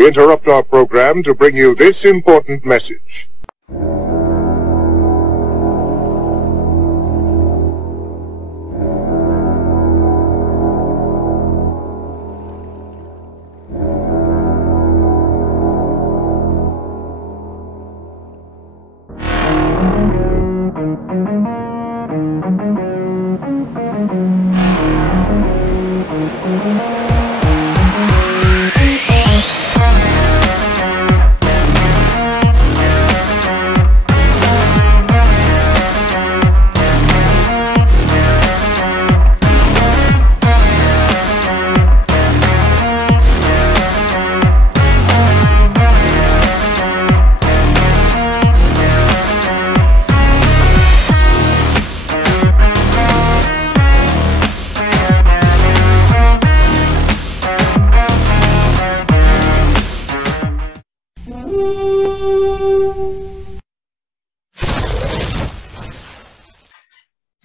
We interrupt our program to bring you this important message.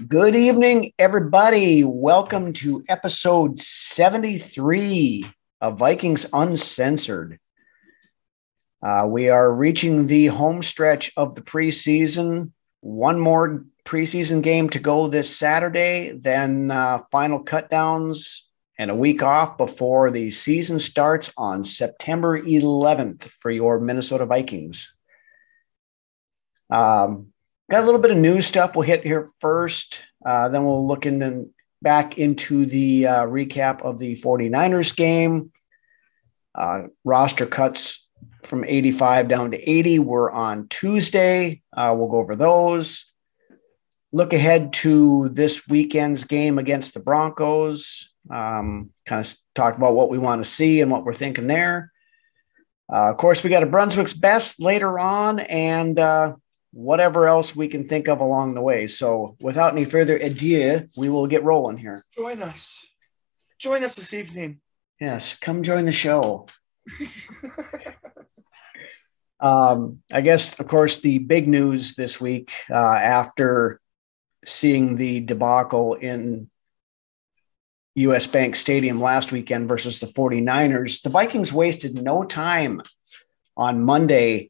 Good evening, everybody. Welcome to episode 73 of Vikings Uncensored. We are reaching the home stretch of the preseason. One more preseason game to go this Saturday, then final cutdowns and a week off before the season starts on September 11th for your Minnesota Vikings. Got a little bit of news stuff we'll hit here first. Then we'll look back into the recap of the 49ers game. Roster cuts from 85 down to 80 were on Tuesday. We'll go over those. Look ahead to this weekend's game against the Broncos. Kind of talk about what we want to see and what we're thinking there. Of course, we got a Brunswick's Best later on, and whatever else we can think of along the way. So without any further ado, we will get rolling here. Join us. Join us this evening. Yes, come join the show. I guess, of course, the big news this week after seeing the debacle in US Bank Stadium last weekend versus the 49ers, the Vikings wasted no time on Monday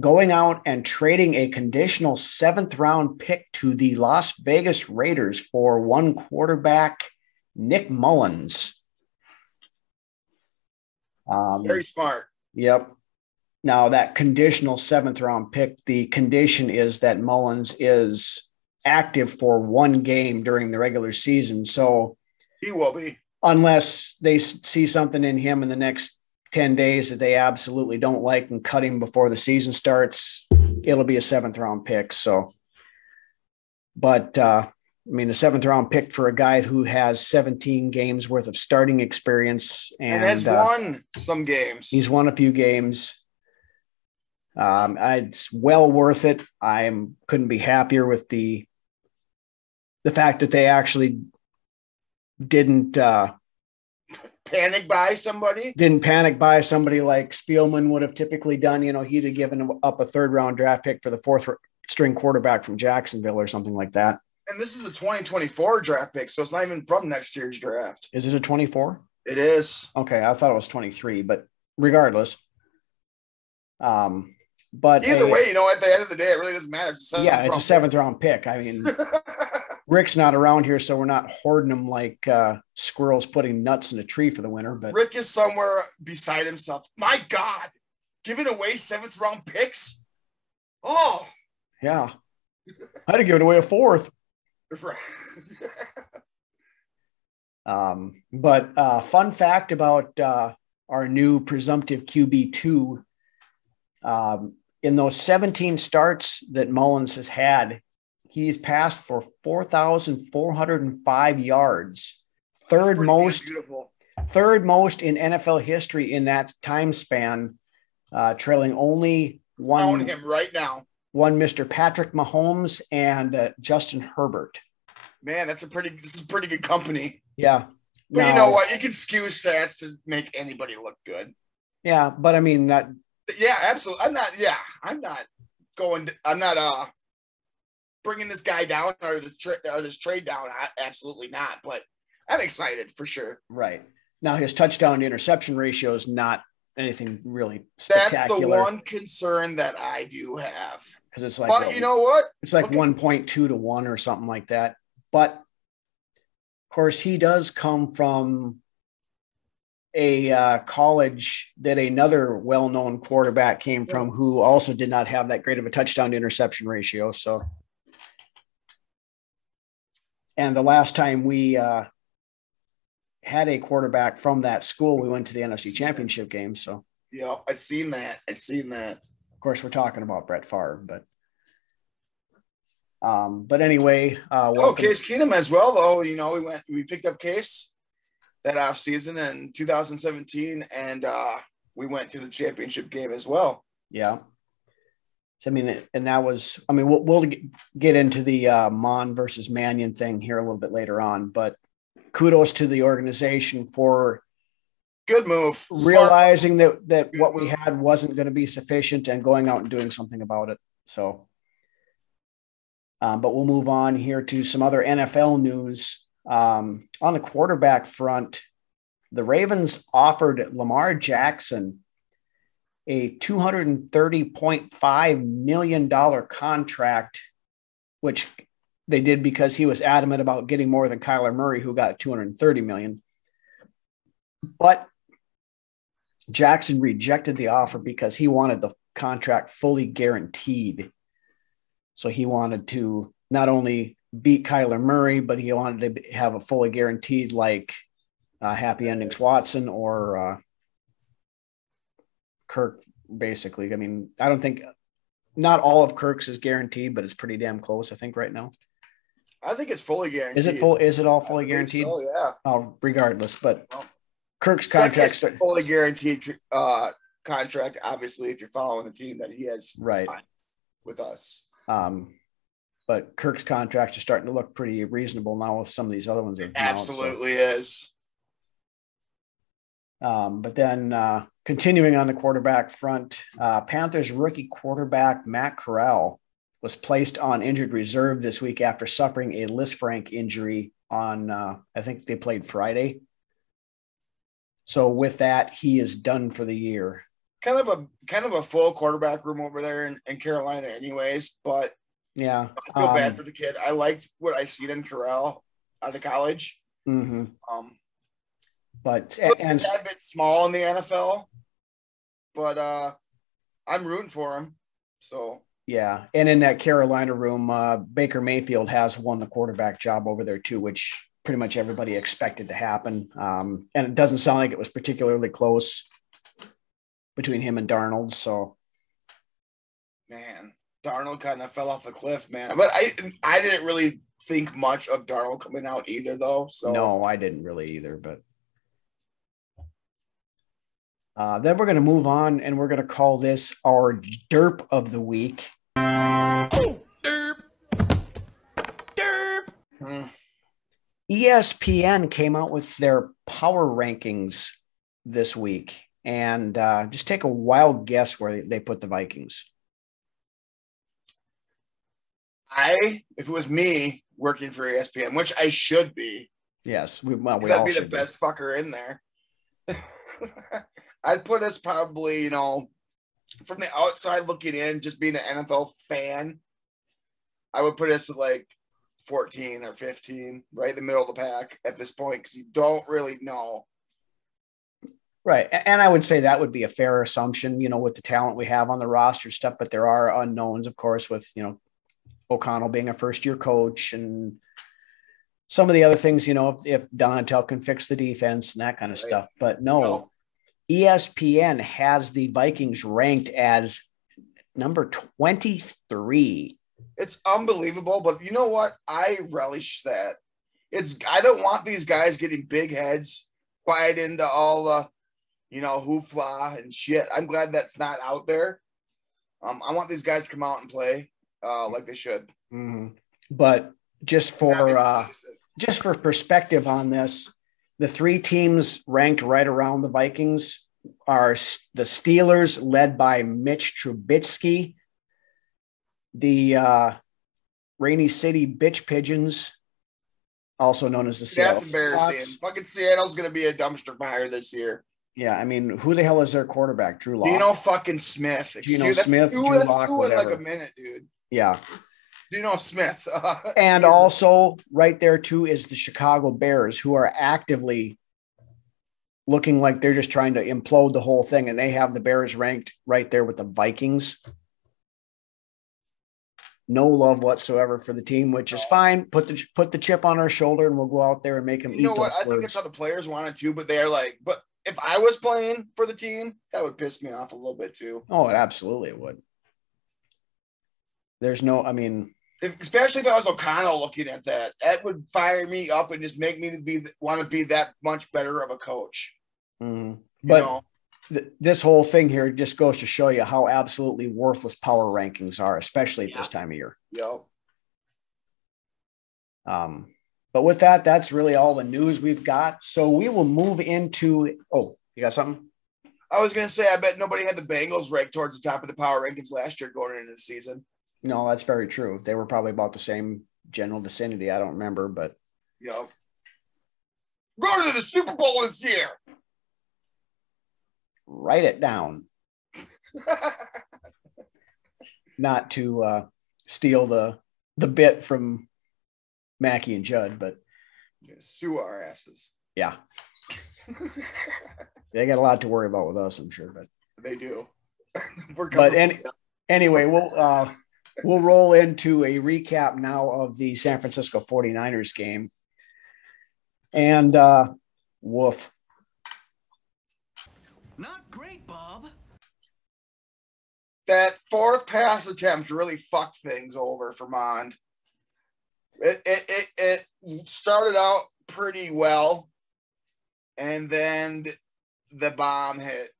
going out and trading a conditional 7th round pick to the Las Vegas Raiders for one quarterback, Nick Mullins. Very smart. Yep. Now that conditional 7th round pick, the condition is that Mullins is active for one game during the regular season. So he will be, unless they see something in him in the next 10 days that they absolutely don't like and cut him before the season starts, it'll be a 7th round pick. So, but I mean, a 7th round pick for a guy who has 17 games worth of starting experience and has won some games. He's won a few games. It's well worth it. Couldn't be happier with the fact that they actually didn't panic buy somebody like Spielman would have typically done. You know, he'd have given up a 3rd round draft pick for the 4th string quarterback from Jacksonville or something like that. And this is a 2024 draft pick, so it's not even from next year's draft. Is it a 24? It is. Okay, I thought it was 23, but regardless. But either way, you know, at the end of the day, it really doesn't matter. It's a 7th round pick. I mean, Rick's not around here, so we're not hoarding them like squirrels putting nuts in a tree for the winter. But Rick is somewhere beside himself. My God, giving away 7th round picks. Oh, yeah, I had to give it away a 4th. But fun fact about our new presumptive QB2, in those 17 starts that Mullins has had, he's passed for 4,405 yards, third most in NFL history in that time span, trailing only one. Own him right now. One Mr. Patrick Mahomes and Justin Herbert. Man, this is pretty good company. Yeah. But you know what? You can skew stats to make anybody look good. Yeah, but I mean that. Yeah, absolutely. I'm not bringing this guy down or this trade down. Absolutely not. But I'm excited for sure. Right. Now his touchdown to interception ratio is not anything really That's the spectacular. one concern that I do have. Because it's like, but you know what? It's like 1.2 to 1 or something like that. But of course, he does come from a college that another well-known quarterback came from, who also did not have that great of a touchdown to interception ratio. So, and the last time we had a quarterback from that school, we went to the NFC Championship game. So, yeah, I seen that. Of course, we're talking about Brett Favre, but anyway, Case Keenum as well, though. You know, we picked up Case that off season in 2017, and we went to the championship game as well. Yeah. So, I mean, and that was, I mean, we'll get into the Mon versus Mannion thing here a little bit later on, but kudos to the organization for good move, realizing that what we had wasn't going to be sufficient and going out and doing something about it. So, but we'll move on here to some other NFL news. On the quarterback front, the Ravens offered Lamar Jackson a $230.5 million contract, which they did because he was adamant about getting more than Kyler Murray, who got $230 million. But Jackson rejected the offer because he wanted the contract fully guaranteed. So he wanted to not only beat Kyler Murray, but he wanted to have a fully guaranteed, like Happy Endings Watson or Kirk, basically. I mean, I don't think, not all of Kirk's is guaranteed, but it's pretty damn close, I think, right now. I think it's fully guaranteed. Is it all fully guaranteed? So, yeah. Oh, regardless, but Kirk's contract fully guaranteed contract, obviously, if you're following the team that he has signed with us. But Kirk's contracts are starting to look pretty reasonable now with some of these other ones. It absolutely is. But then continuing on the quarterback front, Panthers rookie quarterback Matt Corral was placed on injured reserve this week after suffering a Lisfranc injury on, I think they played Friday. So with that, he is done for the year. Kind of a full quarterback room over there in Carolina anyways, but yeah, I feel bad for the kid. I liked what I seen in Corral out of college. Mm-hmm. But and a tad bit small in the NFL, but I'm rooting for him. So yeah, and in that Carolina room, Baker Mayfield has won the quarterback job over there too, which pretty much everybody expected to happen. And it doesn't sound like it was particularly close between him and Darnold. So, man, Darnold kind of fell off the cliff, man. But I didn't really think much of Darnold coming out either, though. So no, I didn't really either. But then we're going to move on, and we're going to call this our derp of the week. Derp. ESPN came out with their power rankings this week, and just take a wild guess where they put the Vikings. If it was me working for ESPN, which I should be. Yes, I'd be the best fucker in there. I'd put us probably, from the outside looking in, just being an NFL fan, I would put us at like 14 or 15, right in the middle of the pack at this point, because you don't really know. Right. And I would say that would be a fair assumption, with the talent we have on the roster stuff, but there are unknowns, of course, with, O'Connell being a first-year coach and some of the other things, if Donatell can fix the defense and that kind of stuff. But no, ESPN has the Vikings ranked as number 23. It's unbelievable, but you know what? I relish that. I don't want these guys getting big heads, quiet into all the, hoopla and shit. I'm glad that's not out there. I want these guys to come out and play like they should. Mm-hmm. But just for perspective on this, the three teams ranked right around the Vikings are the Steelers, led by Mitch Trubisky, the Rainy City Bitch Pigeons, also known as the Seattle. That's embarrassing. Fucking Seattle's going to be a dumpster fire this year. Yeah, I mean, who the hell is their quarterback? Drew Lock? Geno fucking Smith. Geno Smith, Drew that's Lock, two whatever. in like a minute, dude. Yeah. Geno Smith. And also right there too is the Chicago Bears, who are actively looking like they're just trying to implode the whole thing. And they have the Bears ranked right there with the Vikings. No love whatsoever for the team, which is fine. Put the chip on our shoulder and we'll go out there and make them eat those words. I think that's how the players want it too, but they are like, but if I was playing for the team, that would piss me off a little bit too. Oh, it absolutely would. There's no, I mean, especially if I was O'Connell looking at that, that would fire me up and just make me want to be that much better of a coach. Mm-hmm. But this whole thing here just goes to show you how absolutely worthless power rankings are, especially at this time of year. Yep. But with that, that's really all the news we've got. So we will move into, oh, you got something? I was going to say, I bet nobody had the Bengals ranked towards the top of the power rankings last year going into the season. No, that's very true. They were probably about the same general vicinity. I don't remember, but. Yep. Go to the Super Bowl this year. Write it down. Not to steal the bit from Mackey and Judd, but sue our asses. Yeah. They got a lot to worry about with us, I'm sure, but they do. Anyway, we'll roll into a recap now of the San Francisco 49ers game. And woof. Not great, Bob. That fourth pass attempt really fucked things over for Mond. It started out pretty well, and then the bomb hit.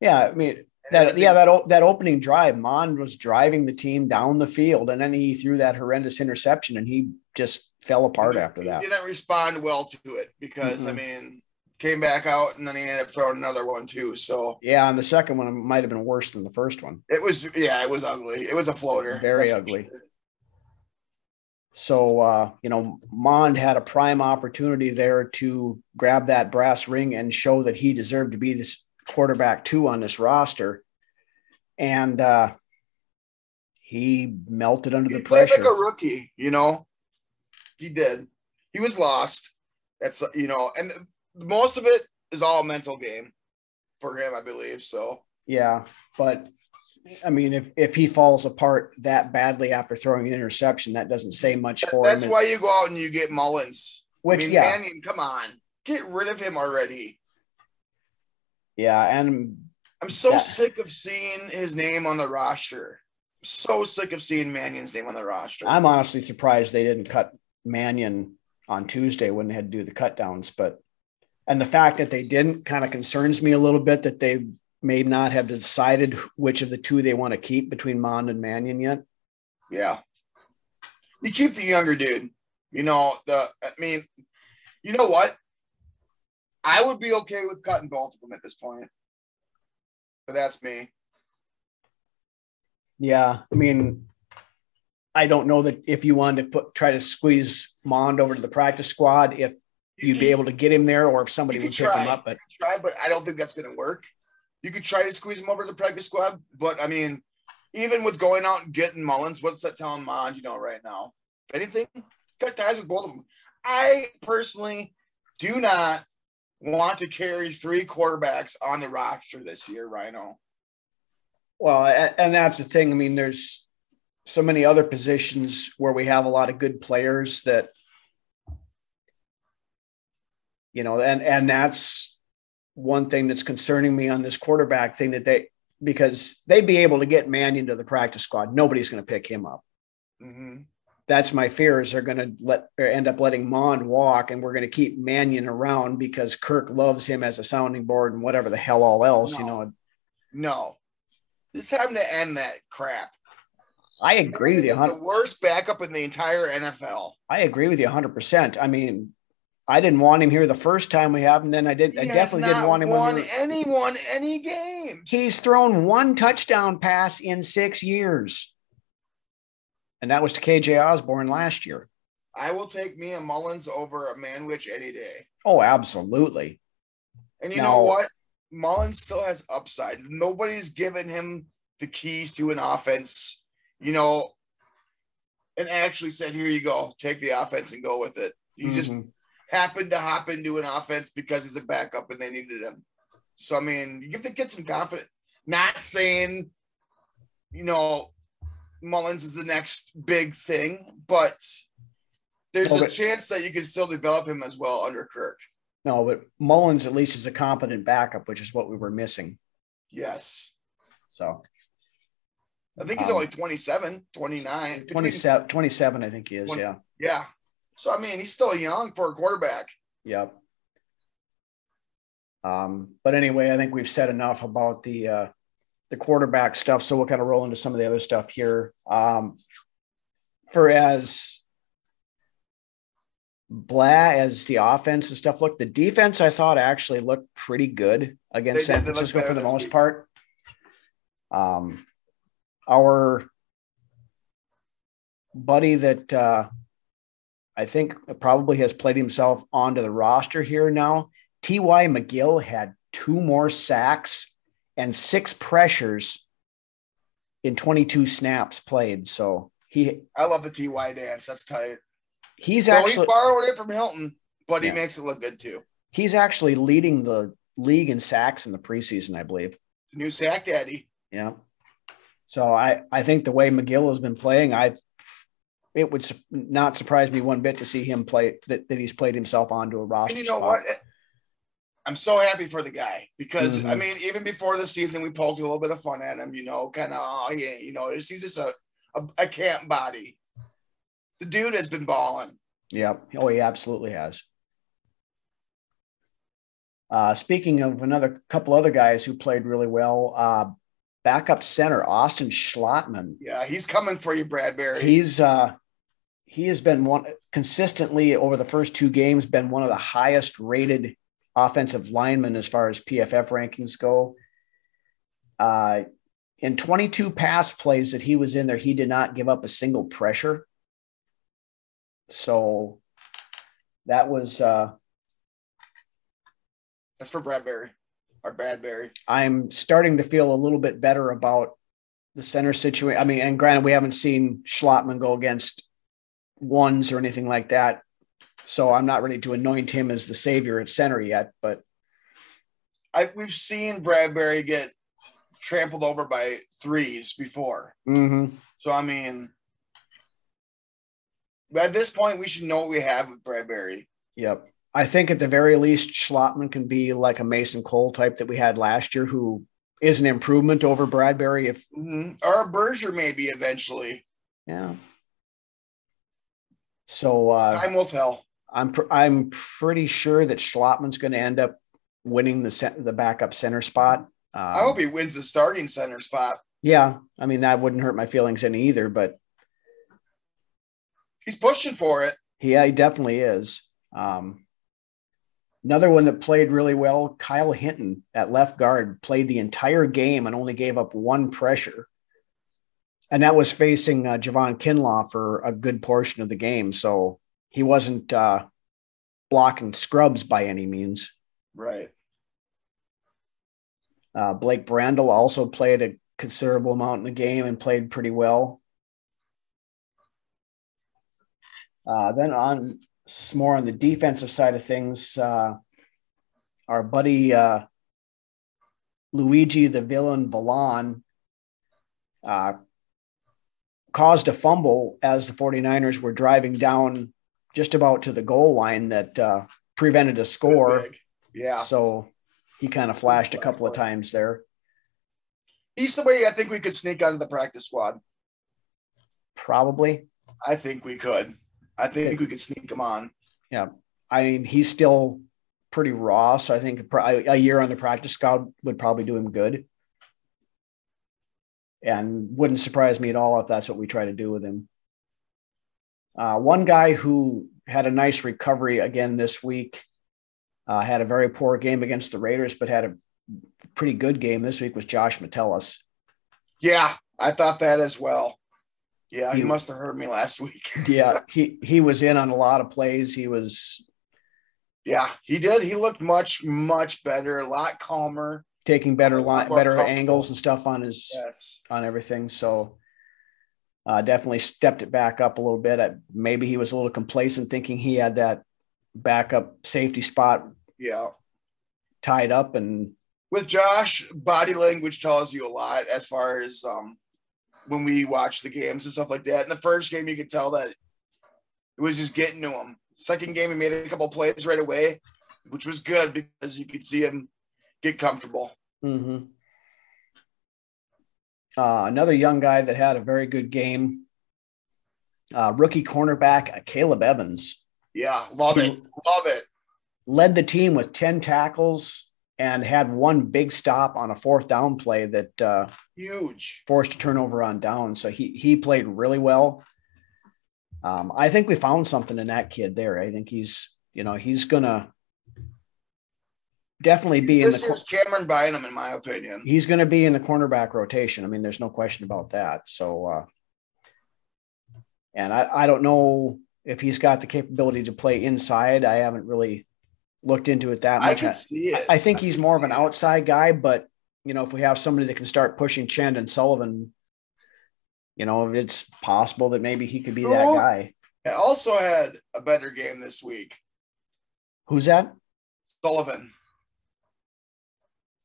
Yeah, I mean that opening drive, Mond was driving the team down the field, and then he threw that horrendous interception, and he just fell apart after that. He didn't respond well to it because I mean, came back out and then he ended up throwing another one too. So yeah, and the second one might have been worse than the first one. It was ugly. It was a floater. Very ugly. Sure. So Mond had a prime opportunity there to grab that brass ring and show that he deserved to be this quarterback 2 on this roster. And he melted under the pressure. He played like a rookie, He did. He was lost. That's and most of it is all a mental game for him, I believe. So yeah, but I mean, if he falls apart that badly after throwing an interception, that doesn't say much for him. That's why you go out and you get Mullins. Mannion, come on, get rid of him already. Yeah, and I'm so sick of seeing his name on the roster. I'm so sick of seeing Mannion's name on the roster. I'm honestly surprised they didn't cut Mannion on Tuesday when they had to do the cut downs, and the fact that they didn't kind of concerns me a little bit, that they may not have decided which of the two they want to keep between Mond and Mannion yet. Yeah. You keep the younger dude. You know what? I would be okay with cutting both of them at this point. But that's me. Yeah. I mean, I don't know that if you wanted to try to squeeze Mond over to the practice squad, if you'd be able to get him there, or if somebody would pick him up. But I don't think that's going to work. You could try to squeeze him over to the practice squad, but I mean, even with going out and getting Mullins, what's that telling Mond, right now? If anything, cut ties with both of them. I personally do not want to carry 3 quarterbacks on the roster this year, Rhino. Well, and that's the thing. I mean, there's so many other positions where we have a lot of good players that, and that's one thing that's concerning me on this quarterback thing, because they'd be able to get Mannion to the practice squad. Nobody's going to pick him up. Mm-hmm. That's my fear, is they're going to end up letting Mond walk, and we're going to keep Mannion around because Kirk loves him as a sounding board and whatever the hell all else, No. It's time to end that crap. I agree with you. The worst backup in the entire NFL. I agree with you 100%. I mean, I didn't want him here the first time we have him. Then I definitely didn't want him. Won any games. He's thrown 1 touchdown pass in 6 years. And that was to KJ Osborne last year. I will take me a Mullins over a Manwich any day. Oh, absolutely. And you know what? Mullins still has upside. Nobody's given him the keys to an offense, you know, and actually said, here you go, take the offense and go with it. He just happened to hop into an offense because he's a backup and they needed him. So, I mean, you have to get some confidence. Not saying, you know, Mullins is the next big thing, but there's a chance that you can still develop him as well under Kirk. No, but Mullins at least is a competent backup, which is what we were missing. Yes. So I think he's only 27, 29. 27, I think he is, yeah. Yeah. So, I mean, he's still young for a quarterback. Yep. But anyway, I think we've said enough about the quarterback stuff, so we'll kind of roll into some of the other stuff here. For as blah as the offense and stuff looked, the defense I thought actually looked pretty good against San Francisco for the most part. Our buddy that I think probably has played himself onto the roster here now, T.Y. McGill, had 2 more sacks and 6 pressures in 22 snaps played. So I love the T.Y. dance. That's tight. He's borrowing it from Hilton, but he makes it look good too. He's actually leading the league in sacks in the preseason, I believe. The new sack daddy. Yeah. So I think the way McGill has been playing, it would not surprise me one bit to see him play that he's played himself onto a roster. And you know what? I'm so happy for the guy because I mean, even before the season, we poked a little bit of fun at him, you know, kind of, you know, he's just a camp body. The dude has been balling. Yeah. Oh, he absolutely has. Speaking of another couple other guys who played really well, backup center Austin Schlottman. Yeah, he's coming for you, Bradbury. He has been consistently over the first 2 games been one of the highest rated offensive linemen as far as PFF rankings go. In 22 pass plays that he was in there, he did not give up a single pressure. So that was that's for Bradbury. Or Bradbury. I'm starting to feel a little bit better about the center situation. I mean, and granted, we haven't seen Schlottman go against ones or anything like that. So I'm not ready to anoint him as the savior at center yet, but we've seen Bradbury get trampled over by 3s before. So, I mean, at this point, we should know what we have with Bradbury. Yep. I think at the very least, Schlottman can be like a Mason Cole type that we had last year, who is an improvement over Bradbury. Or a Berger maybe eventually. Yeah. So time will tell. I'm pretty sure that Schlottman's going to end up winning the backup center spot. I hope he wins the starting center spot. Yeah. I mean, that wouldn't hurt my feelings any either, but he's pushing for it. Yeah, he definitely is. Another one that played really well, Kyle Hinton at left guard, played the entire game and only gave up 1 pressure. And that was facing Javon Kinlaw for a good portion of the game. So he wasn't blocking scrubs by any means. Right. Blake Brandel also played a considerable amount in the game and played pretty well. Then on more on the defensive side of things, our buddy Luigi the Villain Vallon caused a fumble as the 49ers were driving down just about to the goal line that prevented a score. Yeah. So he kind of flashed a couple of times there. He's somebody I think we could sneak onto the practice squad. Probably. I think we could. I think we could sneak him on. Yeah. I mean, he's still pretty raw, so I think a year on the practice squad would probably do him good. And wouldn't surprise me at all if that's what we try to do with him. One guy who had a nice recovery again this week, had a very poor game against the Raiders, but had a pretty good game this week, was Josh Metellus. Yeah, I thought that as well. Yeah, he must have heard me last week. Yeah, he was in on a lot of plays. He was Yeah, he did. He looked much, much better, a lot calmer. Taking better angles and stuff on on everything. So definitely stepped it back up a little bit. Maybe he was a little complacent thinking he had that backup safety spot tied up. And with Josh, body language tells you a lot as far as when we watch the games and stuff like that. In the first game, you could tell that it was just getting to him. Second game, he made a couple plays right away, which was good because you could see him get comfortable. Mm-hmm. Another young guy that had a very good game, rookie cornerback Caleb Evans. Yeah, love it. Led the team with 10 tackles and had one big stop on a fourth down play that huge forced a turnover on down. So he played really well. I think we found something in that kid there. I think he's gonna definitely be in the Cameron Bynum, in my opinion. He's going to be in the cornerback rotation. I mean, there's no question about that. So, and I don't know if he's got the capability to play inside. I haven't really looked into it that much. I can see it. I think he's more of an outside guy, but if we have somebody that can start pushing Chend and Sullivan, it's possible that maybe he could be that guy. He also had a better game this week. Who's that? Sullivan.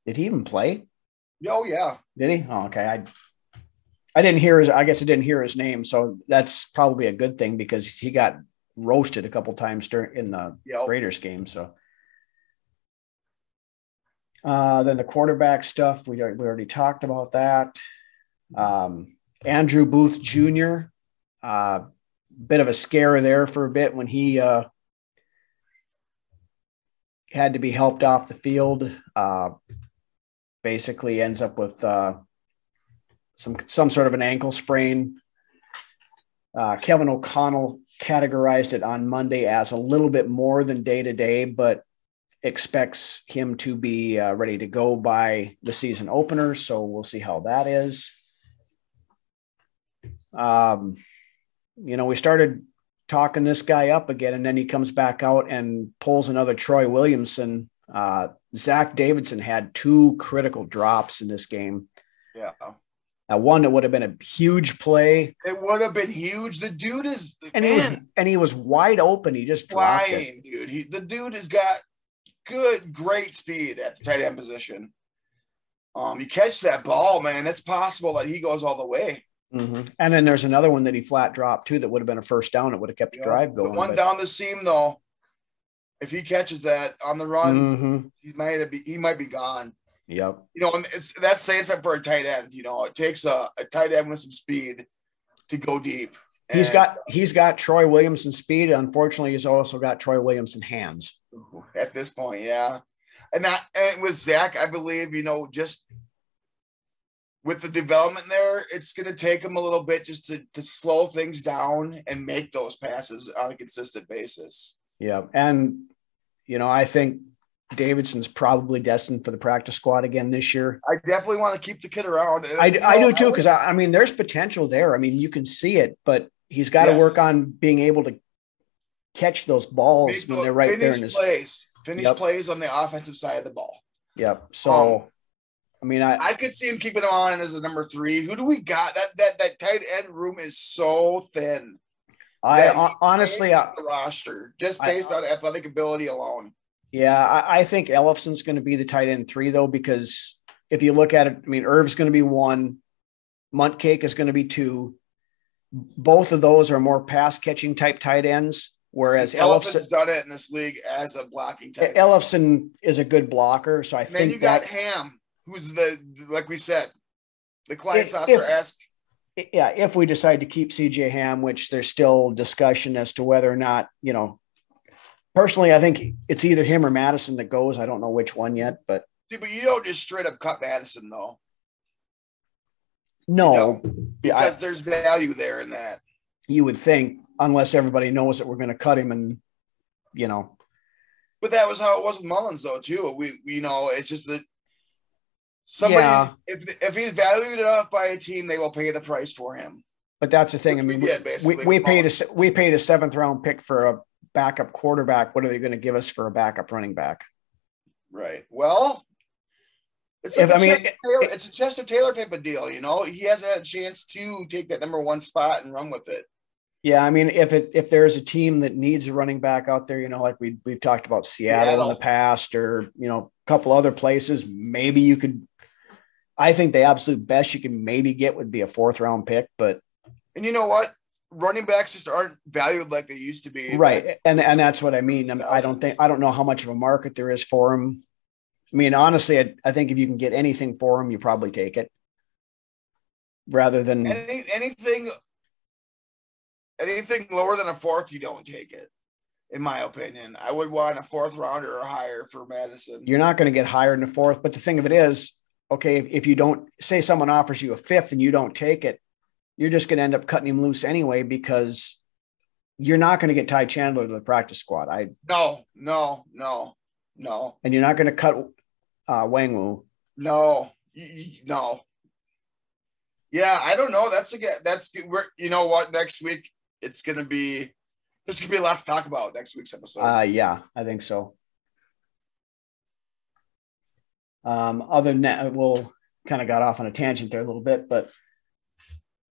Did he even play? Oh, yeah. Did he? Oh, okay. I didn't hear I guess I didn't hear his name. So that's probably a good thing because he got roasted a couple times in the Raiders game. So then the quarterback stuff, we already talked about that. Andrew Booth Jr., bit of a scare there for a bit when he had to be helped off the field. Basically ends up with some sort of an ankle sprain. Kevin O'Connell categorized it on Monday as a little bit more than day-to-day, but expects him to be ready to go by the season opener. So we'll see how that is. We started talking this guy up again, and then he comes back out and pulls another Troy Williamson. Zach Davidson had 2 critical drops in this game. Yeah. One that would have been a huge play. It would have been huge. The dude is, he was wide open. He just dropped it. Dude. The dude has got great speed at the tight end position. You catch that ball, man. That's possible that he goes all the way. Mm-hmm. And then there's another one that he flat dropped too. That would have been a first down. It would have kept the drive going. The one down the seam though. If he catches that on the run, he might be gone. Yep. And that's saying something for a tight end. It takes a tight end with some speed to go deep. And he's got Troy Williamson speed. Unfortunately, he's also got Troy Williamson hands at this point. Yeah. And with Zach, I believe, just with the development there, it's going to take him a little bit just to slow things down and make those passes on a consistent basis. Yeah. And, I think Davidson's probably destined for the practice squad again this year. I definitely want to keep the kid around. I do too, because I mean, there's potential there. I mean, you can see it, but he's got to work on being able to catch those balls when they're right there in his plays. Finish plays on the offensive side of the ball. Yep. So, I mean, I could see him keeping him on as a number 3. Who do we got? That tight end room is so thin. Honestly, the roster just based on athletic ability alone. Yeah, I think Ellefson's going to be the tight end 3 though, because if you look at it, I mean, Irv's going to be 1, Muntcake is going to be 2. Both of those are more pass catching type tight ends, whereas Ellefson's done it in this league as a blocking tight end. Ellefson is a good blocker, so I think. Then you got Ham, who's like we said, the Clyde Saucer-esque. Yeah, if we decide to keep CJ Ham, which there's still discussion as to whether or not, personally, I think it's either him or Madison that goes. I don't know which one yet, but. But you don't just straight up cut Madison, though. No. Because there's value there in that. You would think, unless everybody knows that we're going to cut him and, But that was how it was with Mullins, though, too. It's just that somebody, if he's valued enough by a team, they will pay the price for him. But that's the thing. I mean, we paid a 7th round pick for backup quarterback, what are they going to give us for a backup running back? Right. Well, it's like it's a Chester Taylor type of deal, you know. He has a chance to take that number one spot and run with it. Yeah, I mean, if there's a team that needs a running back out there, you know, like we've talked about Seattle in the past, or you know, a couple other places, maybe you could. I think the absolute best you can maybe get would be a 4th round pick, but and you know what, running backs just aren't valued like they used to be, right? And that's what I mean. I don't know how much of a market there is for him. I mean, honestly, I think if you can get anything for him, you probably take it rather than anything lower than a 4th, you don't take it. In my opinion, I would want a 4th rounder or higher for Madison. You're not going to get higher than a 4th, but the thing of it is, okay, if you don't, say someone offers you a 5th and you don't take it, you're just going to end up cutting him loose anyway, because you're not going to get Ty Chandler to the practice squad. No. And you're not going to cut Wang Wu. No. Yeah, I don't know. That's you know what? Next week there's gonna be a lot to talk about next week's episode. Yeah, I think so. Other than that, we'll kind of got off on a tangent there a little bit, but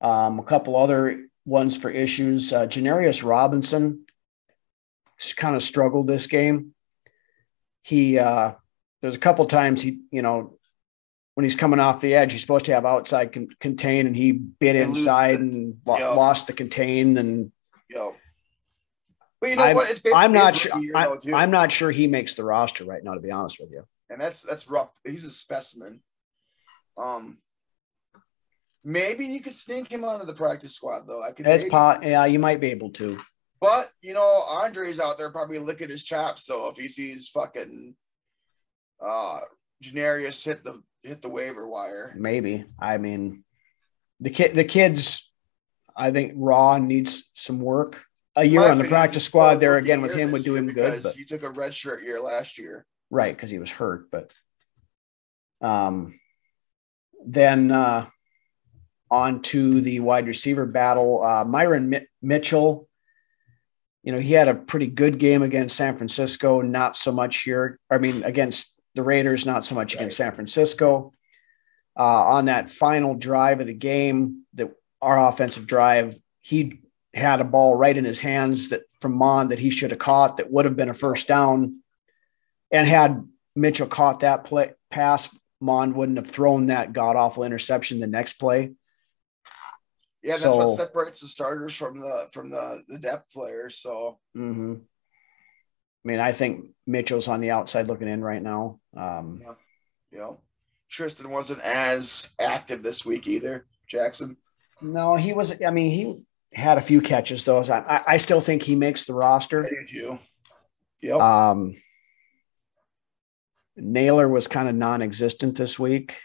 a couple other ones for issues. Janarius Robinson kind of struggled this game. There's a couple times he, you know, when he's coming off the edge, he's supposed to have outside contain, and he bit inside and lost the contain. And but you know what? I'm not sure. I'm not sure he makes the roster right now, to be honest with you. And that's rough. He's a specimen. Maybe you could sneak him onto the practice squad, though. Yeah, you might be able to. But you know, Andre's out there probably licking his chops, though, if he sees fucking Janarius hit the waiver wire. Maybe. I mean, the kids, I think Raw needs some work. A year on the practice squad there again with him would do him good. But he took a red shirt year last year. Right, because he was hurt. But then on to the wide receiver battle. Myron Mitchell, you know, he had a pretty good game against San Francisco, not so much here. I mean, against the Raiders, not so much against San Francisco. On that final drive of the game, our offensive drive, he had a ball right in his hands from Mond that he should have caught, that would have been a first down. And had Mitchell caught that pass, Mond wouldn't have thrown that god-awful interception the next play. Yeah, that's what separates the starters from the depth players. So, I mean, I think Mitchell's on the outside looking in right now. Tristan wasn't as active this week either. Jackson. No, he was. I mean, he had a few catches though. So I still think he makes the roster. I do too. Yep. Naylor was kind of non-existent this week.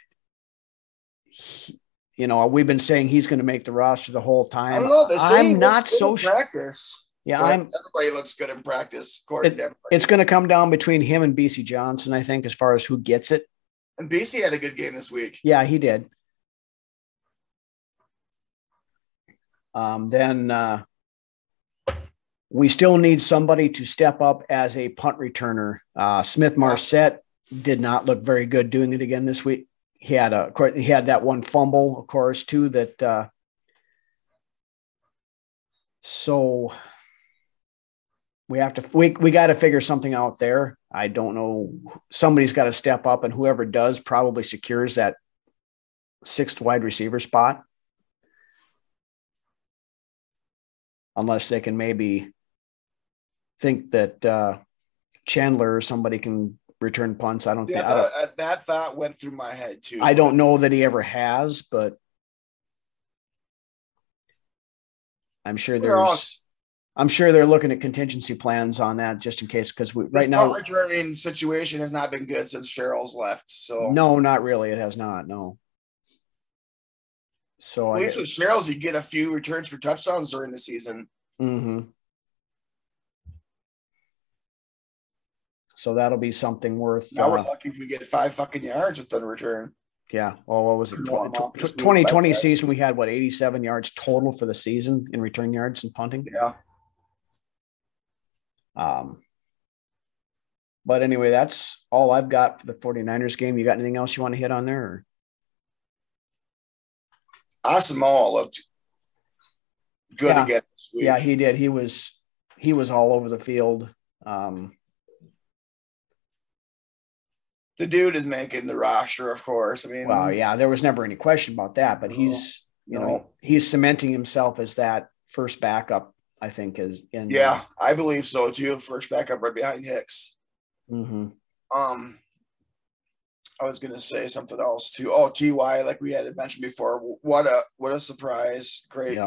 You know, we've been saying he's going to make the roster the whole time. I don't know. I'm not so sure. Practice. Yeah, everybody looks good in practice. It's going to come down between him and BC Johnson, I think, as far as who gets it. And BC had a good game this week. Yeah, he did. Then we still need somebody to step up as a punt returner. Smith Marset did not look very good doing it again this week. He had that one fumble, of course, too. So we got to figure something out there. I don't know. Somebody's got to step up, and whoever does probably secures that 6th wide receiver spot. Unless they can maybe think that Chandler or somebody can return punts. I don't think that thought went through my head too. I don't know that he ever has, but I'm sure they're looking at contingency plans on that just in case, because right now returning situation has not been good since Cheryl's left. So no, not really. It has not. No. So at least with Cheryl's, you get a few returns for touchdowns during the season. Mm-hmm. So that'll be something worth. Now we're lucky if we get 5 fucking yards with the return. Yeah. Well, what was it? 2020 season, we had 87 yards total for the season in return yards and punting. Yeah. But anyway, that's all I've got for the 49ers game. You got anything else you want to hit on there? Or? Asamoah looked good again this week. Yeah, he did. He was all over the field. The dude is making the roster, of course. I mean, well, yeah, there was never any question about that. But he's he's cementing himself as that first backup. I think is in. Yeah, I believe so too. First backup right behind Hicks. Mm-hmm. I was gonna say something else too. Oh, TY, like we had mentioned before. What a surprise! Great.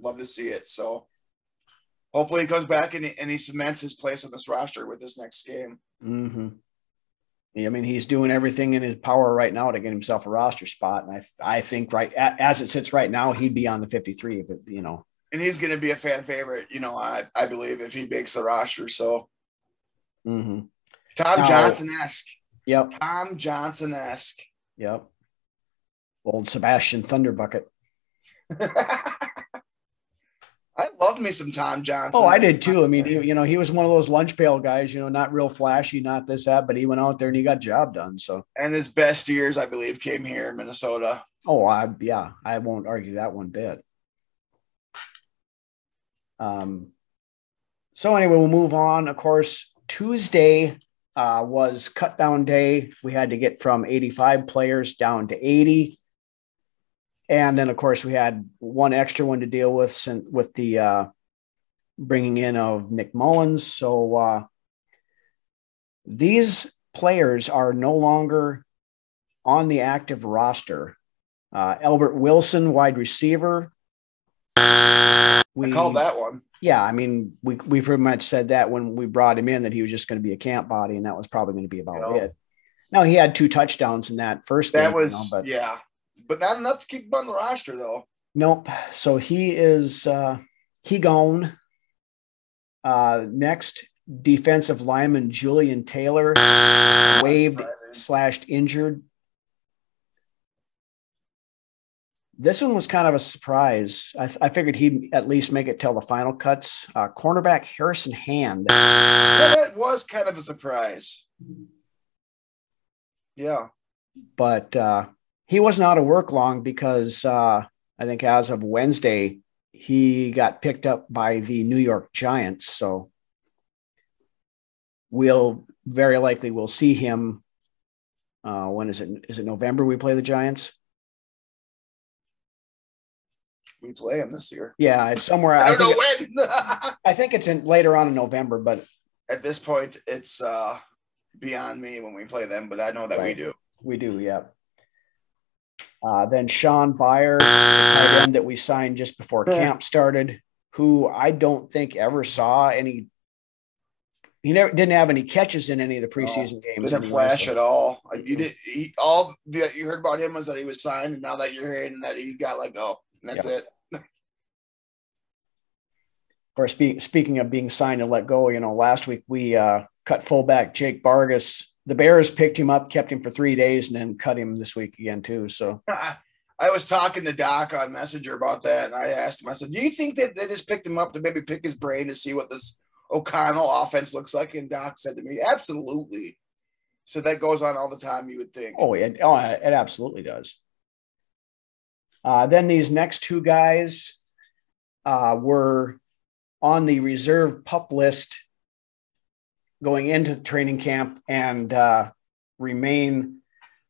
Love to see it. So hopefully he comes back and he cements his place on this roster with this next game. Mm-hmm. Yeah, I mean, he's doing everything in his power right now to get himself a roster spot, and I think right as it sits right now, he'd be on the 53. But and he's going to be a fan favorite. I believe if he makes the roster. So. Mm-hmm. Tom Johnson-esque. Yep. Tom Johnson-esque. Yep. Old Sebastian Thunderbucket. I loved me some Tom Johnson. Oh, I did too. I mean, he was one of those lunch pail guys, not real flashy, not this, that, but he went out there and he got job done. So. And his best years, I believe, came here in Minnesota. Oh, I won't argue that one bit. So anyway, we'll move on. Of course, Tuesday was cut down day. We had to get from 85 players down to 80. And then, of course, we had one extra one to deal with the bringing in of Nick Mullins. So these players are no longer on the active roster. Albert Wilson, wide receiver. I called that one. Yeah, I mean, we pretty much said that when we brought him in that he was just going to be a camp body, and that was probably going to be about it. Now, he had 2 touchdowns in that first game. That was, but not enough to keep him on the roster, though. Nope. So he is he gone. Next, defensive lineman Julian Taylor, waived/injured. This one was kind of a surprise. I figured he'd at least make it till the final cuts. Cornerback Harrison Hand. Yeah, that was kind of a surprise. Yeah. But he wasn't out of work long because I think as of Wednesday, he got picked up by the New York Giants. So we'll very likely we'll see him. When is it? Is it November we play the Giants? We play them this year. Yeah, it's somewhere. I don't know when. I think it's later on in November, but at this point, it's beyond me when we play them. But I know that we do. We do, yeah. Then Sean Byer, the tight end that we signed just before camp started, who I don't think ever saw any. He didn't have any catches in any of the preseason games. Didn't flash at all. You did. All that you heard about him was that he was signed, and now that you're hearing that he got let go. And that's it. Of course, speaking of being signed and let go, last week we cut fullback Jake Vargas. The Bears picked him up, kept him for 3 days, and then cut him this week again too. So I was talking to Doc on Messenger about that, and I asked him, I said, do you think that they just picked him up to maybe pick his brain to see what this O'Connell offense looks like? And Doc said to me, absolutely. So that goes on all the time, you would think. Oh, it absolutely does. Then these next 2 guys were on the reserve PUP list going into training camp and remain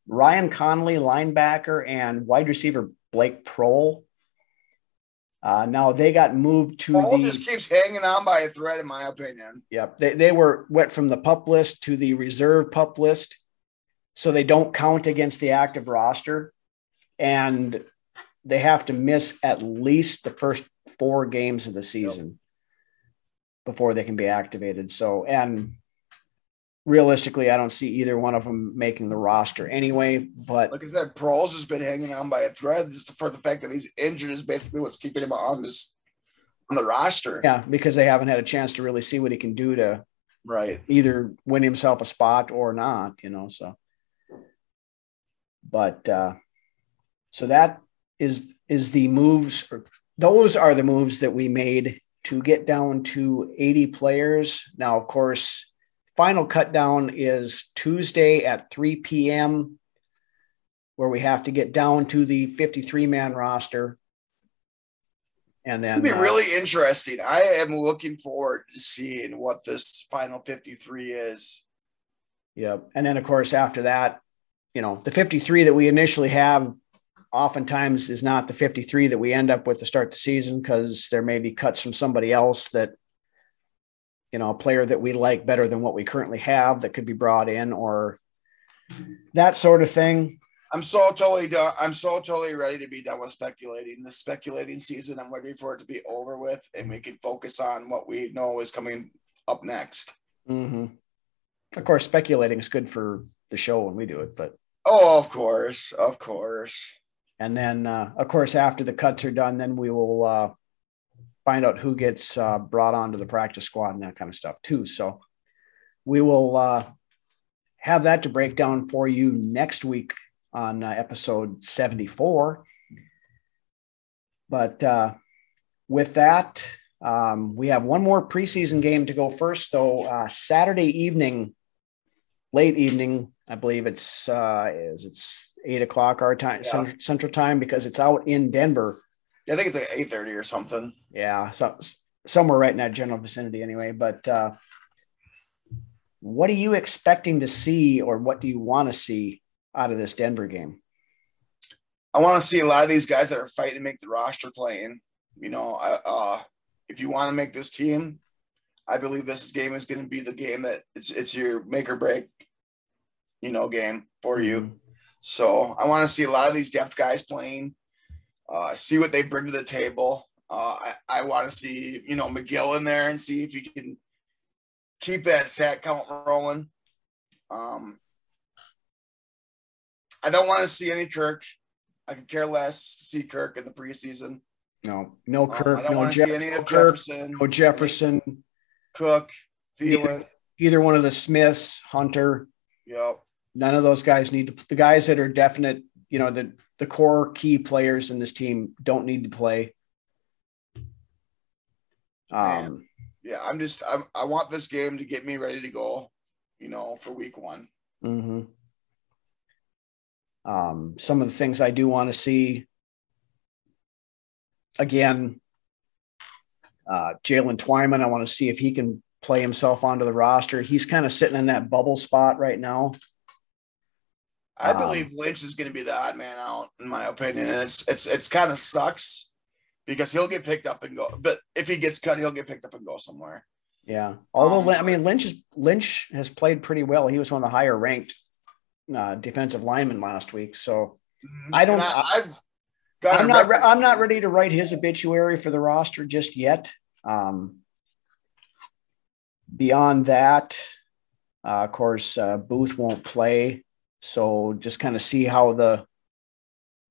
Ryan Connolly, linebacker, and wide receiver Blake Prohl. Now they got moved to Prohl just keeps hanging on by a thread, in my opinion. Yep. They went from the PUP list to the reserve PUP list, so they don't count against the active roster. And they have to miss at least the first 4 games of the season before they can be activated. So, and realistically, I don't see either one of them making the roster anyway. But like I said, Prohl's just been hanging on by a thread just for the fact that he's injured is basically what's keeping him on the roster. Yeah, because they haven't had a chance to really see what he can do to either win himself a spot or not, so. But so that is the moves, or those are the moves that we made to get down to 80 players. Now, of course, final cut down is Tuesday at 3 p.m., where we have to get down to the 53-man roster. And then it's going to be really interesting. I am looking forward to seeing what this final 53 is. Yep. And then, of course, after that, the 53 that we initially have oftentimes is not the 53 that we end up with to start the season, because there may be cuts from somebody else that, a player that we like better than what we currently have that could be brought in, or that sort of thing. I'm so totally done. I'm so totally ready to be done with speculating. The speculating season, I'm ready for it to be over with, and we can focus on what we know is coming up next. Mm-hmm. Of course, speculating is good for the show when we do it, but. Oh, of course. And then, of course, after the cuts are done, then we will find out who gets brought onto the practice squad and that kind of stuff too. So we will have that to break down for you next week on episode 74. But with that, we have one more preseason game to go first, though. Saturday evening, late evening, I believe it's 8:00 our time, yeah. Central time, because it's out in Denver. Yeah, I think it's like 8:30 or something. Yeah, so somewhere right in that general vicinity anyway. But what are you expecting to see, or what do you want to see out of this Denver game? I want to see a lot of these guys that are fighting to make the roster playing. If you want to make this team, I believe this game is going to be the game that it's your make or break, game for you. So I want to see a lot of these depth guys playing, see what they bring to the table. I want to see, McGill in there and see if you can keep that sack count rolling. I don't want to see any Kirk. I could care less to see Kirk in the preseason. No Kirk. I don't want to see any of Jefferson. No Jefferson. Cook, Thielen. Either one of the Smiths, Hunter. Yep. None of those guys need to. The guys that are definite, the core key players in this team don't need to play. Yeah, I want this game to get me ready to go, for week one. Mm-hmm. Some of the things I do want to see, again, Jalen Twyman, I want to see if he can play himself onto the roster. He's kind of sitting in that bubble spot right now. I believe Lynch is going to be the odd man out, in my opinion. And it's kind of sucks because he'll get picked up and go. But if he gets cut, he'll get picked up and go somewhere. Yeah. Although, Lynch has played pretty well. He was one of the higher ranked defensive linemen last week. So I'm not ready to write his obituary for the roster just yet. Beyond that, of course, Booth won't play. So just kind of see how the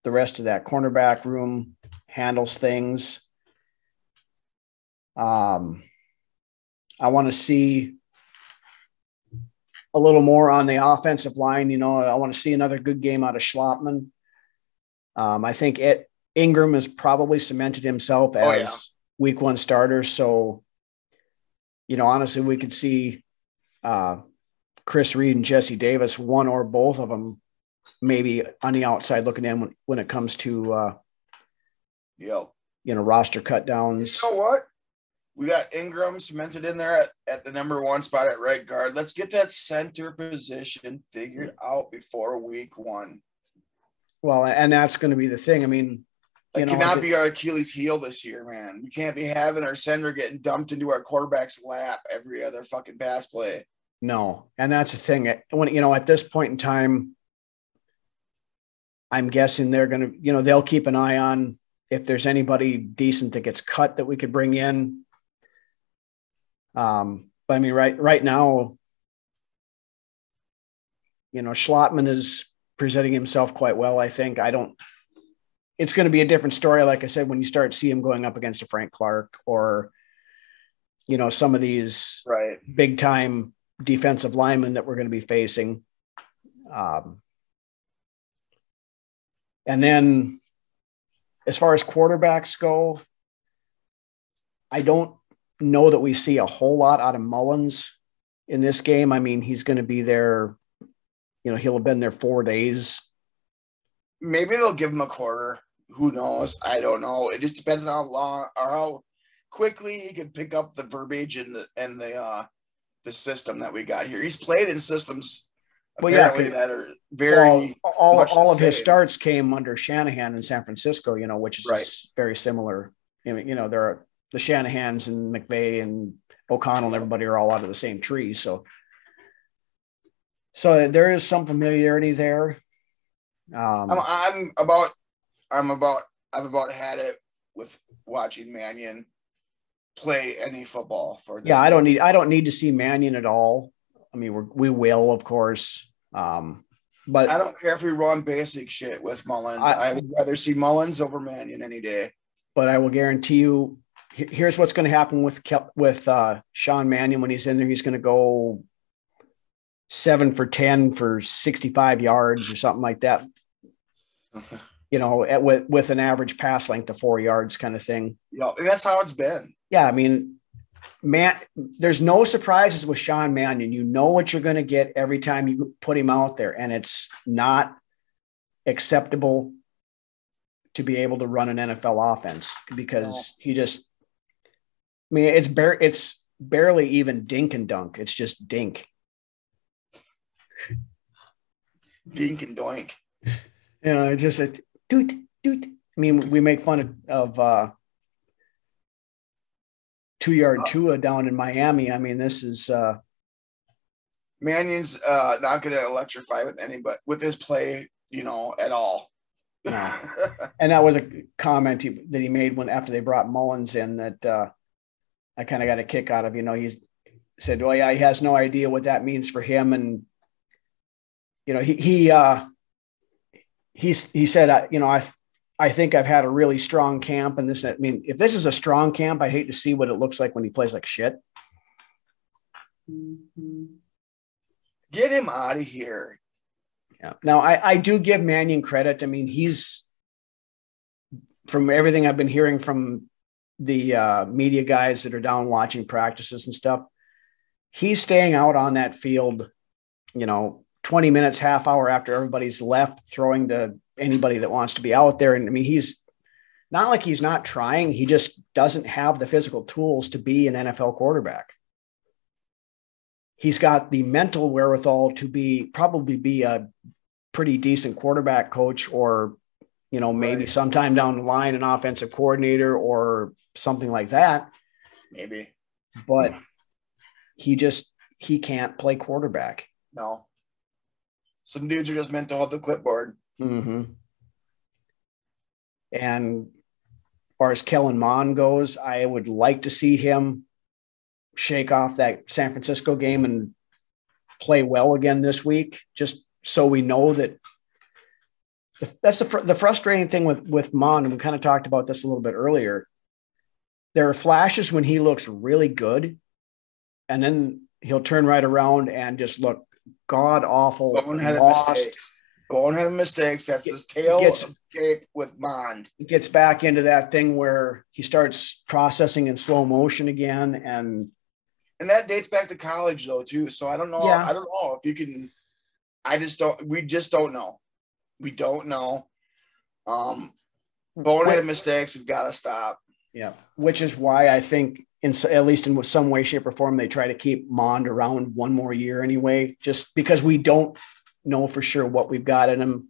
rest of that cornerback room handles things. I want to see a little more on the offensive line. I want to see another good game out of Schlottman. I think Ingram has probably cemented himself as week one starter. So, honestly, we could see Chris Reed and Jesse Davis, one or both of them, maybe on the outside looking in when it comes to, roster cut downs. You know what? We got Ingram cemented in there at the number one spot at right guard. Let's get that center position figured out before week one. Well, and that's going to be the thing. I mean, it cannot be our Achilles heel this year, man. We can't be having our center getting dumped into our quarterback's lap every other fucking pass play. No, and that's the thing. When at this point in time, I'm guessing they're going to, they'll keep an eye on if there's anybody decent that gets cut that we could bring in. But I mean, right now, Schlottman is presenting himself quite well. I think it's going to be a different story. Like I said, when you start see him going up against a Frank Clark or, some of these big time defensive linemen that we're going to be facing. And then as far as quarterbacks go, I don't know that we see a whole lot out of Mullins in this game. I mean, he's going to be there, he'll have been there 4 days. Maybe they'll give him a quarter. Who knows? I don't know. It just depends on how long or how quickly he can pick up the verbiage and the system that we got here. He's played in systems apparently that are very all of his starts came under Shanahan in San Francisco, which is very similar. There are the Shanahans and McVay and O'Connell and everybody are all out of the same tree. So there is some familiarity there. I've about had it with watching Mannion play any football for this. Yeah, game. I don't need to see Mannion at all. I mean, we will, of course. But I don't care if we run basic shit with Mullins. I would rather see Mullins over Mannion any day. But I will guarantee you, here's what's going to happen with Sean Mannion when he's in there. He's going to go 7 for 10 for 65 yards or something like that. With an average pass length of 4 yards kind of thing. Yeah, that's how it's been. Yeah, I mean, there's no surprises with Sean Mannion. You know what you're going to get every time you put him out there, and it's not acceptable to be able to run an NFL offense because he just, I mean, it's barely even dink and dunk. It's just dink. Dink and doink. Just a doot, doot. I mean, we make fun of 2-yard Tua down in Miami. I mean, this is Mannion's not going to electrify with anybody with his play, at all. No. And that was a comment that he made after they brought Mullins in that I kind of got a kick out of. He said, "Well, yeah, he has no idea what that means for him," and he said, I think I've had a really strong camp, and this. I mean, if this is a strong camp, I hate to see what it looks like when he plays like shit. Get him out of here. Yeah. Now, I do give Mannion credit. I mean, he's, from everything I've been hearing from the media guys that are down watching practices and stuff, he's staying out on that field, 20 minutes, half hour after everybody's left, throwing to anybody that wants to be out there. And I mean, he's not like he's not trying. He just doesn't have the physical tools to be an NFL quarterback. He's got the mental wherewithal to probably be a pretty decent quarterback coach, or, maybe sometime down the line, an offensive coordinator or something like that. Maybe. But he can't play quarterback. No. Some dudes are just meant to hold the clipboard. Mm-hmm. And as far as Kellen Mond goes, I would like to see him shake off that San Francisco game and play well again this week, just so we know that that's the frustrating thing with Mond. And we kind of talked about this a little bit earlier. There are flashes when he looks really good, and then he'll turn right around and just look god awful. Bonehead mistakes. That's his tail of cape with Mond. He gets back into that thing where he starts processing in slow motion again, and that dates back to college though too. So I don't know. Yeah. I don't know if you can. We just don't know. We don't know. Bonehead mistakes have got to stop. Yeah, which is why I think, at least in some way, shape, or form, they try to keep Mond around one more year anyway, just because we don't know for sure what we've got in him.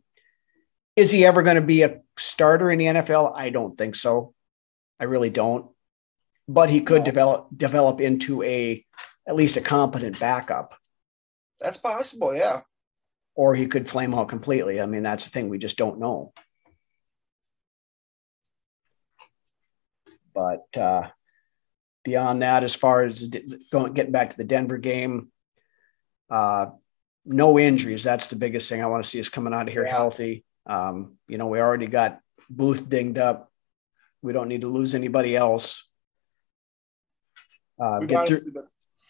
Is he ever going to be a starter in the NFL? I don't think so. I really don't. But he could develop into at least a competent backup. That's possible, yeah. Or he could flame out completely. I mean, that's the thing. We just don't know. But beyond that, as far as getting back to the Denver game, no injuries. That's the biggest thing I want to see us coming out of here healthy. We already got Booth dinged up. We don't need to lose anybody else. We've honestly been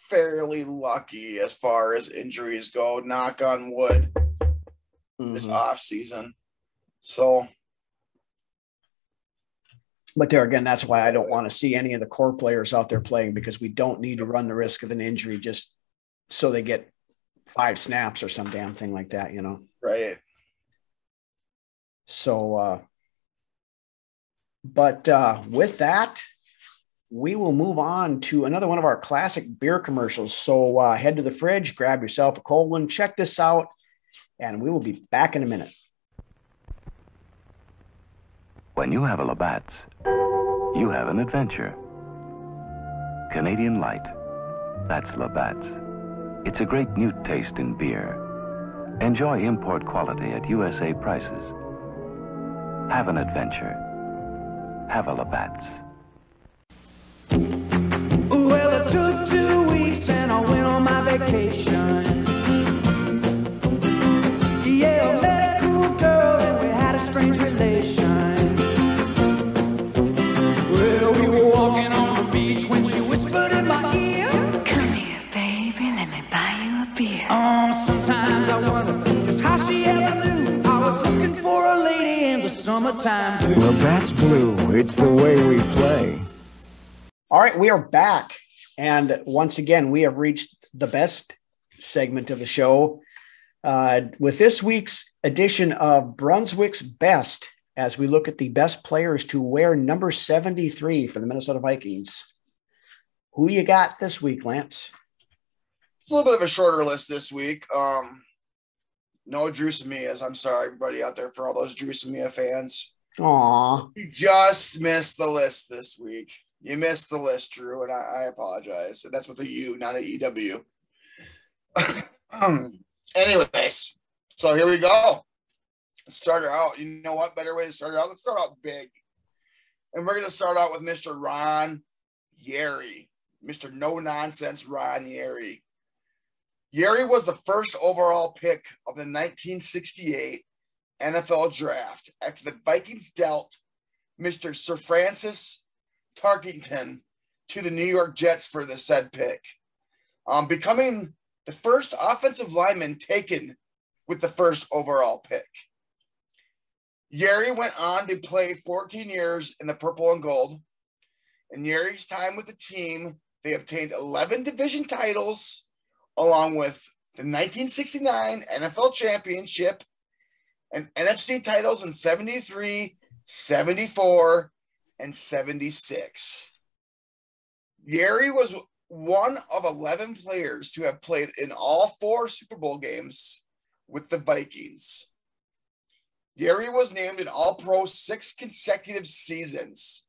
fairly lucky as far as injuries go, knock on wood, this off season. So But there again, that's why I don't want to see any of the core players out there playing, because we don't need to run the risk of an injury just so they get 5 snaps or some damn thing like that, Right. So, but with that, we will move on to another one of our classic beer commercials. So head to the fridge, grab yourself a cold one, check this out, and we will be back in a minute. When you have a Labatt's, you have an adventure. Canadian Light, that's Labatt's. It's a great new taste in beer. Enjoy import quality at USA prices. Have an adventure. Have a Labatt's. Well, it took 2 weeks and I went on my vacation. Yeah, I met a cool girl and we had a strange relation. Well, we were walking on the beach when she whispered in my ear, Come here, baby, let me buy you a beer. oh, sometimes I wonder just how she ever knew I was looking for a lady in the summertime blue. Labatt's Blue, it's the way we play. All right, we are back. And once again, we have reached the best segment of the show with this week's edition of Brunswick's Best, as we look at the best players to wear number 73 for the Minnesota Vikings. Who you got this week, Lance? It's a little bit of a shorter list this week. No Drew Samias. I'm sorry, everybody out there, for all those Drew Samia fans. Aw. You just missed the list this week. You missed the list, Drew, and I apologize. And that's with a U, not an EW. Anyways, so here we go. Let's start her out. You know what? Better way to start her out? Let's start out big. And we're going to start out with Mr. Ron Yeri. Mr. No-Nonsense Ron Yeri. Yeri was the first overall pick of the 1968 NFL Draft after the Vikings dealt Mr. Sir Francis Tarkington to the New York Jets for the said pick, becoming the first offensive lineman taken with the first overall pick. Yeri went on to play 14 years in the purple and gold. In Yeri's time with the team, they obtained 11 division titles, along with the 1969 NFL Championship and NFC titles in 73, 74, and 76. Yeri was one of 11 players to have played in all 4 Super Bowl games with the Vikings. Yeri was named an All-Pro 6 consecutive seasons,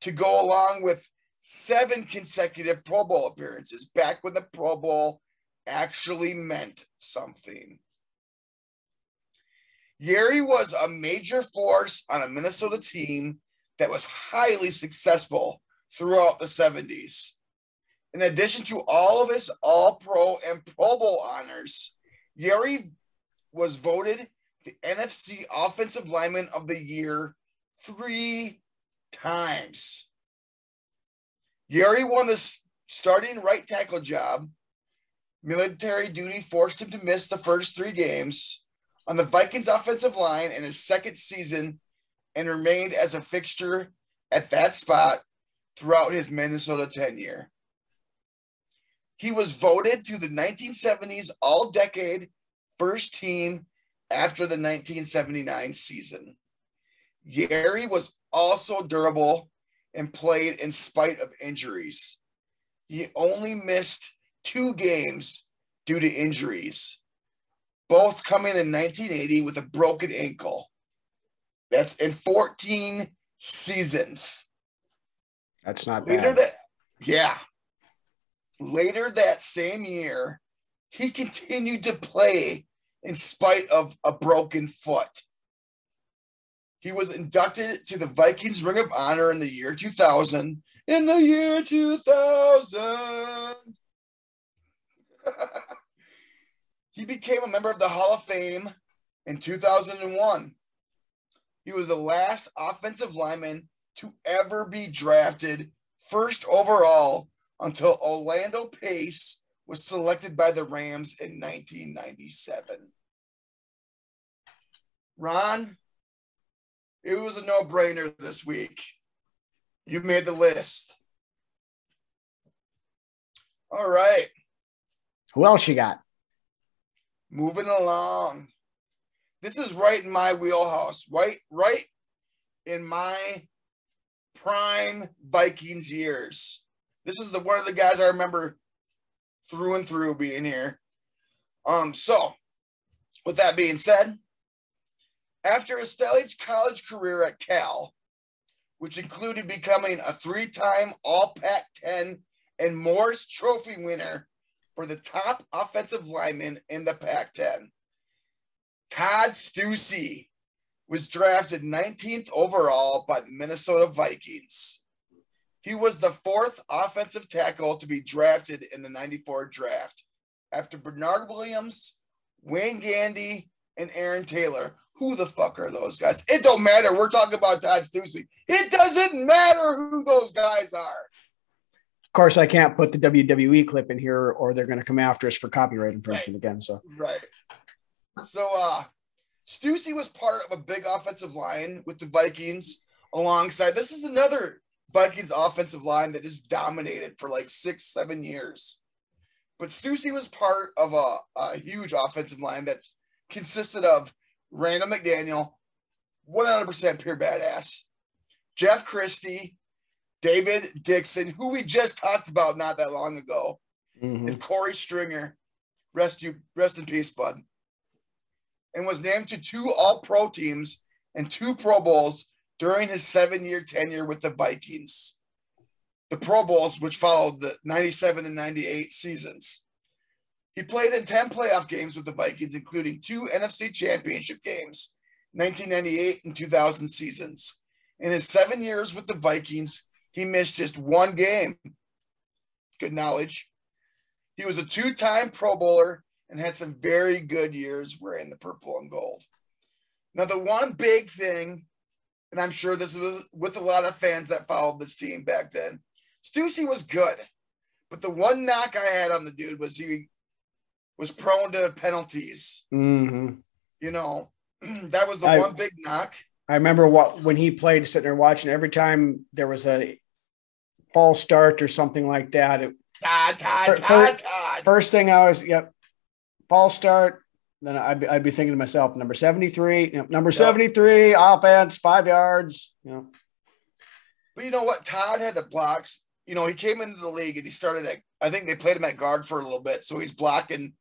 to go along with 7 consecutive Pro Bowl appearances, back when the Pro Bowl actually meant something. Yeri was a major force on a Minnesota team that was highly successful throughout the 70s. In addition to all of his All-Pro and Pro Bowl honors, Yeri was voted the NFC Offensive Lineman of the Year 3 times. Yeri won the starting right tackle job. Military duty forced him to miss the first 3 games on the Vikings offensive line in his second season, and remained as a fixture at that spot throughout his Minnesota tenure. He was voted to the 1970s All-Decade First Team after the 1979 season. Yeri was also durable and played in spite of injuries. He only missed 2 games due to injuries, both coming in 1980 with a broken ankle. That's in 14 seasons. That's not bad. Later that same year, he continued to play in spite of a broken foot. He was inducted to the Vikings Ring of Honor in the year 2000. In the year 2000. He became a member of the Hall of Fame in 2001. He was the last offensive lineman to ever be drafted first overall until Orlando Pace was selected by the Rams in 1997. Ron, it was a no-brainer this week. You made the list. All right. Who else you got? Moving along. This is right in my wheelhouse. Right in my prime Vikings years. This is one of the guys I remember through and through being here. So, with that being said, after a stellar college career at Cal, which included becoming a 3-time All-Pac-10 and Morris Trophy winner for the top offensive lineman in the Pac-10, Todd Stussy was drafted 19th overall by the Minnesota Vikings. He was the 4th offensive tackle to be drafted in the 94 draft, after Bernard Williams, Wayne Gandy, and Aaron Taylor. Who the fuck are those guys? It don't matter. We're talking about Todd Stussy. It doesn't matter who those guys are. Of course, I can't put the WWE clip in here or they're going to come after us for copyright infringement again. So, Stussy was part of a big offensive line with the Vikings alongside. This is another Vikings offensive line that is dominated for like 6-7 years. But Stussy was part of a huge offensive line that consisted of Randall McDaniel, 100% pure badass, Jeff Christie, David Dixon, who we just talked about not that long ago, and Corey Stringer, rest in peace, bud, and was named to 2 All-Pro teams and 2 Pro Bowls during his 7-year tenure with the Vikings. The Pro Bowls, which followed the 97 and 98 seasons. He played in 10 playoff games with the Vikings, including 2 NFC Championship games, 1998 and 2000 seasons. In his 7 years with the Vikings, he missed just 1 game. Good knowledge. He was a 2-time Pro Bowler and had some very good years wearing the purple and gold. Now, the one big thing, and I'm sure this was with a lot of fans that followed this team back then, Stussy was good. But the one knock I had on the dude was he was prone to penalties. You know, that was the one big knock. I remember when he played, sitting there watching, every time there was a false start or something like that. Todd. First thing I was, false start. Then I'd be thinking to myself, number 73, 73, offense, 5 yards. But you know what? Todd had the blocks. You know, he came into the league and he started I think they played him at guard for a little bit. So he's blocking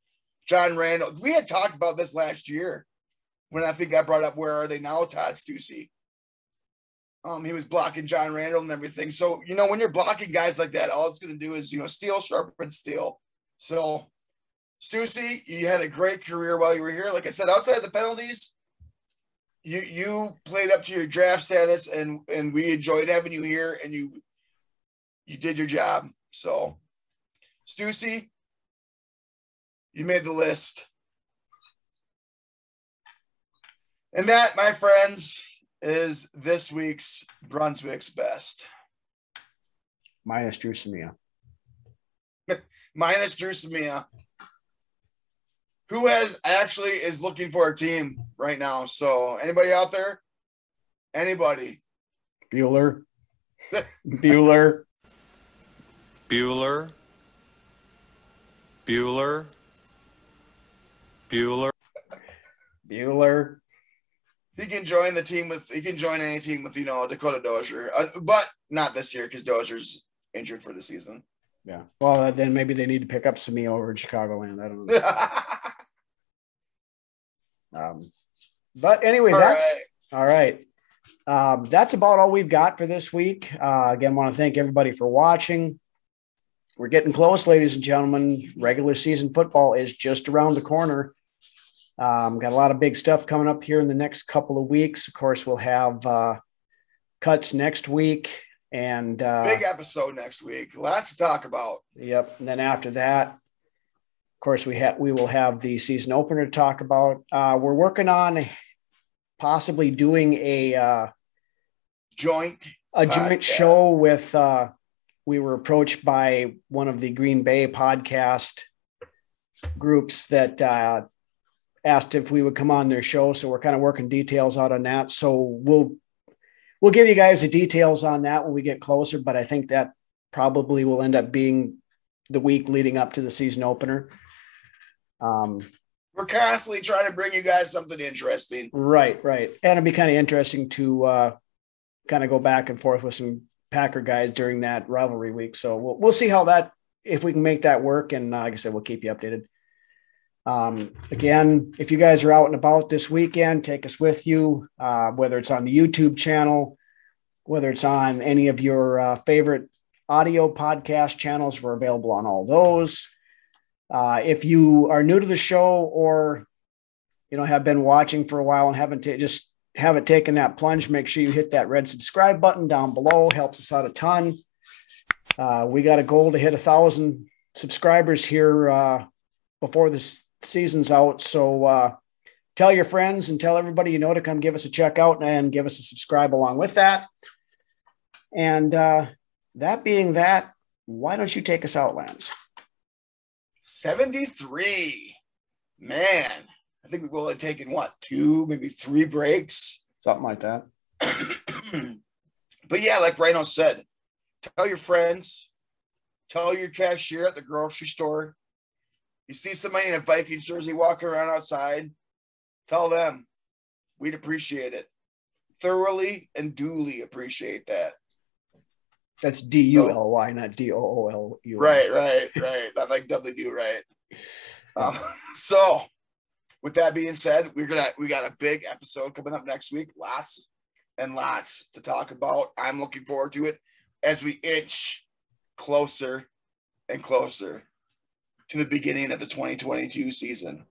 John Randall. We had talked about this last year when I think I brought up where are they now, Todd Stussy. He was blocking John Randall and everything. So, you know, when you're blocking guys like that, all it's going to do is, steal, sharpen, steal. So, Stussy, you had a great career while you were here. Like I said, outside the penalties, you played up to your draft status, and we enjoyed having you here, and you did your job. So, Stussy, you made the list. And that, my friends, is this week's Brunswick's Best. Minus Drew Samia. Minus Drew Samia, who is looking for a team right now. So anybody out there? Anybody? Bueller. He can join any team with, Dakota Dozier, but not this year because Dozier's injured for the season. Yeah. Well, then maybe they need to pick up Samia over in Chicagoland. I don't know. But anyway, all right. That's about all we've got for this week. Again, want to thank everybody for watching. We're getting close, ladies and gentlemen. Regular season football is just around the corner. Got a lot of big stuff coming up here in the next couple of weeks. Of course, we'll have cuts next week and big episode next week. Lots to talk about. Yep. And then after that, of course, we will have the season opener to talk about. We're working on possibly doing a joint show with. We were approached by one of the Green Bay podcast groups that asked if we would come on their show. So we're kind of working details out on that. So we'll give you guys the details on that when we get closer, but I think that probably will end up being the week leading up to the season opener. We're constantly trying to bring you guys something interesting. Right. And it'd be kind of interesting to kind of go back and forth with some Packer guys during that rivalry week. So we'll see how that, if we can make that work. And like I said, we'll keep you updated. Again, if you guys are out and about this weekend, take us with you, whether it's on the YouTube channel, whether it's on any of your favorite audio podcast channels. We're available on all those. If you are new to the show or, have been watching for a while and haven't taken that plunge, make sure you hit that red subscribe button down below. Helps us out a ton. We got a goal to hit 1,000 subscribers here before this season's out. So tell your friends and tell everybody to come give us a check out and give us a subscribe along with that. And that being that, why don't you take us out, Lance? 73. Man, I think we've only taken 2, maybe 3 breaks. Something like that. But yeah, like Rhino said, tell your friends, tell your cashier at the grocery store. You see somebody in a Vikings jersey walking around outside, tell them we'd appreciate it. Thoroughly and duly appreciate that. That's D-U-L-Y, not D-O-O-L-U. Right. Not like W, right? So with that being said, we got a big episode coming up next week. Lots and lots to talk about. I'm looking forward to it as we inch closer and closer to the beginning of the 2022 season.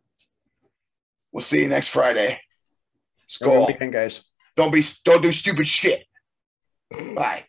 We'll see you next Friday. Skol. Weekend, guys. Don't do stupid shit. Bye.